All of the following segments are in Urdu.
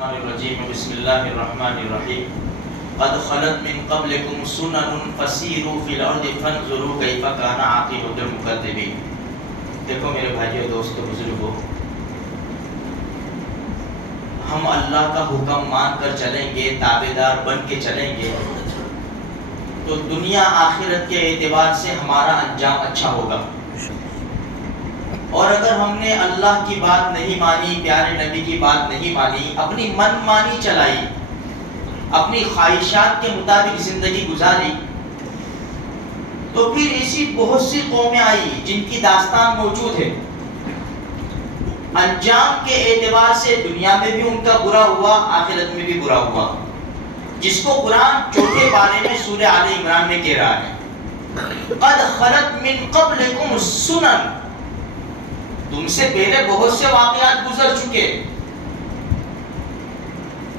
الرجیم بسم اللہ الرحمن الرحیم قد خلت من قبلکم سنن فسیروا فی الارض فانظروا کیف کان عاقبۃ المکذبین۔ دیکھو میرے بھائیو، دوستو، بزرگو، ہم اللہ کا حکم مان کر چلیں گے، تابعدار بن کے چلیں گے تو دنیا آخرت کے اعتبار سے ہمارا انجام اچھا ہوگا۔ اور اگر ہم نے اللہ کی بات نہیں مانی، پیارے نبی کی بات نہیں مانی، اپنی من مانی چلائی، اپنی خواہشات کے مطابق زندگی گزاری، تو پھر ایسی بہت سی قومیں آئی جن کی داستان موجود ہے۔ انجام کے اعتبار سے دنیا میں بھی ان کا برا ہوا، آخرت میں بھی برا ہوا، جس کو قرآن چوتھے پارے میں سورہ آل عمران میں کہہ رہا ہے قد خلت من قبلکم سنن، تم سے پہلے بہت سے واقعات گزر چکے۔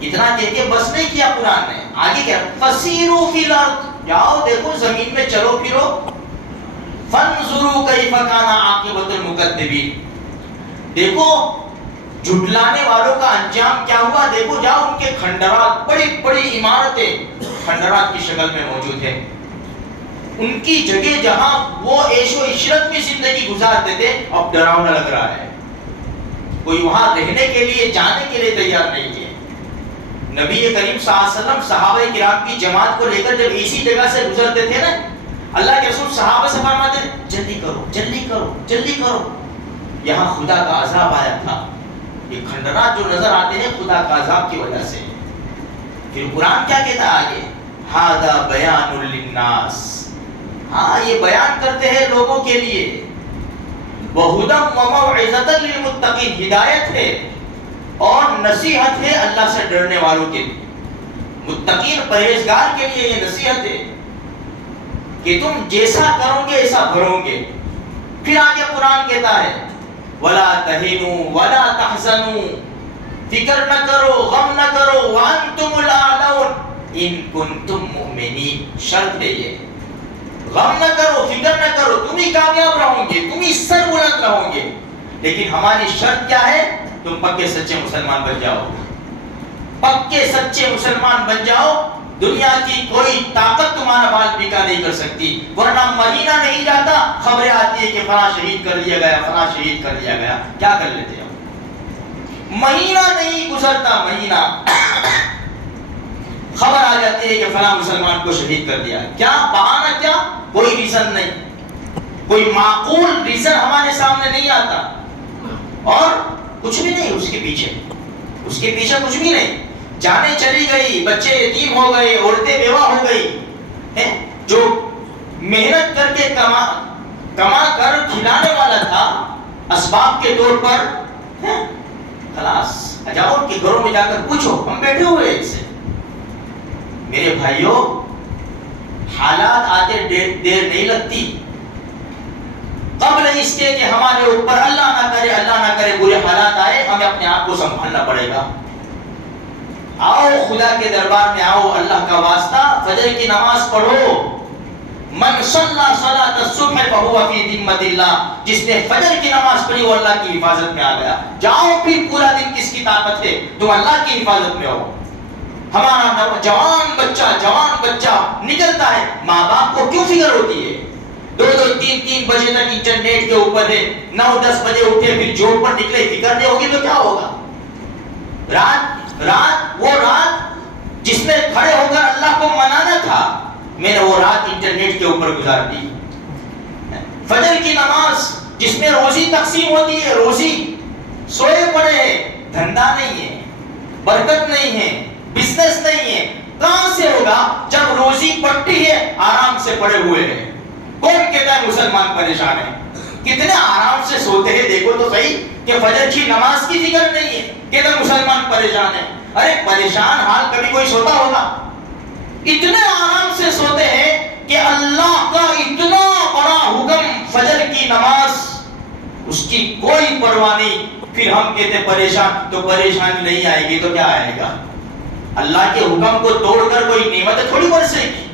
اتنا کہہ کے بس نہیں کیا قرآن نے، آگے کیا فسیروا فی الارض، جاؤ دیکھو زمین میں چلو پھرو، فانظروا کیف کان عاقبۃ المکذبین، دیکھو جھٹلانے والوں کا انجام کیا ہوا، دیکھو جاؤ ان کے کھنڈرات، بڑی بڑی عمارتیں کھنڈرات کی شکل میں موجود ہیں، ان کی جگہ جہاں وہ عیش و عشرت میں زندگی گزارتے تھے اب ڈراؤنا لگ رہا ہے، کوئی وہاں رہنے کے لیے، جانے کے لیے تیار نہیں ہے۔ نبی کریم صلی اللہ علیہ وسلم صحابہ کرام کی جماعت کو لے کر جب ایسی جگہ سے گزرتے تھے نا، اللہ کے رسول صحابہ سے فرماتے جلدی کرو جلدی کرو جلدی کرو، یہاں خدا کا عذاب آیا تھا، یہ کھنڈرات جو نظر آتے ہیں خدا کا عذاب کی وجہ سے۔ پھر قرآن کیا کہتا ہے آگے، ھذا بیان للناس، ہاں یہ بیان کرتے ہیں لوگوں کے لیے، وَھُدًى وَمَوْعِظَةً لِّلْمُتَّقِينَ، ہدایت ہے اور نصیحت ہے اللہ سے ڈرنے والوں کے لیے، متقین پرہیزگار کے لیے یہ نصیحت ہے کہ تم جیسا کرو گے ایسا بھرو گے۔ پھر آگے قرآن کہتا ہے وَلَا تَهِنُوا وَلَا تَحْزَنُوا، فکر نہ کرو، غم نہ کرو، وَأَنْتُمُ الْأَعْلَوْنَ إِن كُنتُم مُؤْمِنِينَ، شرط ہے یہ، غم نہ کرو، فکر نہ کرو، تم ہی کامیاب رہو گے، تم ہی سربلند رہو گے، لیکن ہماری شرط کیا ہے، تم پکے سچے مسلمان بن جاؤ، پکے سچے مسلمان بن جاؤ، دنیا کی کوئی طاقت تمہارا بال بیکا نہیں کر سکتی، ورنہ مہینہ نہیں جاتا خبریں آتی ہے کہ فلاں شہید کر دیا گیا، فلاں شہید کر دیا گیا، کیا کر لیتے ہم، مہینہ نہیں گزرتا، مہینہ خبر آ جاتی ہے کہ فلاں مسلمان کو شہید کر دیا، کیا بہانہ، کیا کوئی ریزن نہیں، کوئی معقول ریزن ہمارے سامنے نہیں آتا، اور کچھ بھی نہیں اس کے پیچھے، اس کے پیچھے کچھ بھی نہیں، جانیں چلی گئی، بچے یتیم ہو گئے، عورتیں بیوہ ہو گئی، جو محنت کر کے کما کر کھلانے والا تھا اسباب کے طور پر، خلاص جاؤ ان کے گھروں میں جا کر پوچھو، ہم بیٹھے ہوئے ہیں سے۔ میرے بھائیوں، حالات آتے دیر نہیں لگتی، قبل اس کے کہ ہمارے اوپر اللہ نہ کرے برے حالات آئے، ہمیں اپنے آپ کو سنبھالنا پڑے گا۔ آؤ خدا کے دربار میں آؤ، اللہ کا واسطہ، فجر کی نماز پڑھو، من صلی صلاۃ الصبح فہو فی ذمۃ اللہ، جس نے فجر کی نماز پڑھی وہ اللہ کی حفاظت میں آ گیا۔ جاؤ پھر پورا دن کس کی طاقت ہے، تم اللہ کی حفاظت میں ہو۔ ہمارا جوان بچہ نکلتا ہے، ماں باپ کو کیوں فکر ہوتی ہے، 2-3 بجے تک انٹرنیٹ کے اوپر ہے، 9-10 بجے اٹھے پھر جاب پر نکلے، فکر نہیں ہوگی تو کیا ہوگا؟ وہ رات جس میں کھڑے ہو کر اللہ کو منانا تھا، میں نے وہ رات انٹرنیٹ کے اوپر گزار دی۔ فجر کی نماز جس میں روزی تقسیم ہوتی ہے، روزی سوئے پڑے ہیں، دھندا نہیں ہے، برکت نہیں ہے، بزنس نہیں ہے، کہاں سے ہوگا جب روزی پٹی ہے، آرام سے پڑے ہوئے ہیں۔ کون کہتا ہے مسلمان پریشان ہے؟ کتنے آرام سے سوتے ہیں، دیکھو تو صحیح کہ فجر کی نماز کی فکر نہیں ہے، کہتا مسلمان پریشان ہے۔ ارے پریشان حال کبھی کوئی سوتا ہوگا؟ اتنے آرام سے سوتے ہیں کہ اللہ کا اتنا بڑا حکم فجر کی نماز، اس کی کوئی پرواہ نہیں، پھر ہم کہتے پریشان، تو پریشانی نہیں آئے گی تو کیا آئے گا؟ اللہ کے حکم کو توڑ کر کوئی نعمت تھوڑی برسے گی،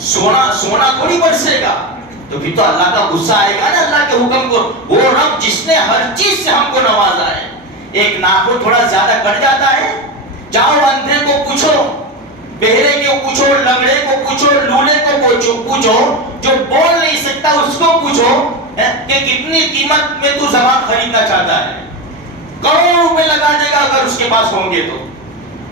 سونا تھوڑی برسے گا، تو پھر تو اللہ کا غصہ آئے گا نا اللہ کے حکم کو۔ وہ رب جس نے ہر چیز سے ہم کو نوازا ہے، ایک ناخن تھوڑا زیادہ کٹ جاتا ہے پوچھو, لنگڑے کو پوچھو, لولے کو پوچھو, جو بول نہیں سکتا اس کو پوچھو کہ کتنی قیمت میں تو زبان خریدنا چاہتا ہے, کروڑوں روپے لگا دے گا اگر اس کے پاس ہوں گے تو.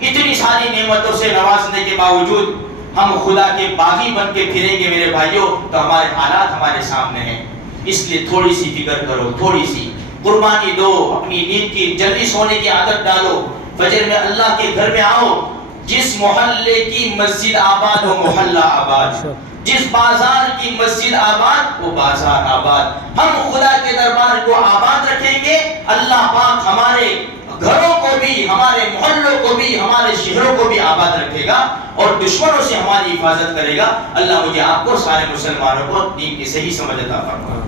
اتنی ساری نعمتوں سے نوازنے کے باوجود ہم خدا کے باغی بن کے پھریں گے میرے بھائیوں, تو ہمارے حالات ہمارے سامنے ہیں. اس لیے تھوڑی سی فکر کرو, تھوڑی سی قربانی دو, اپنی نیند کی جلدی سونے کی عادت ڈالو, فجر میں اللہ کے گھر میں آؤ. جس محلے کی مسجد آباد وہ محلہ آباد, جس بازار کی مسجد آباد وہ بازار آباد. ہم خدا کے دربار کو آباد رکھیں گے, اللہ پاک ہمارے گھروں کو بھی, ہمارے محلوں کو بھی, ہمارے شہروں کو بھی آباد رکھے گا اور دشمنوں سے ہماری حفاظت کرے گا. اللہ مجھے آپ کو, سارے مسلمانوں کو دین کی صحیح سمجھ عطا فرمائے.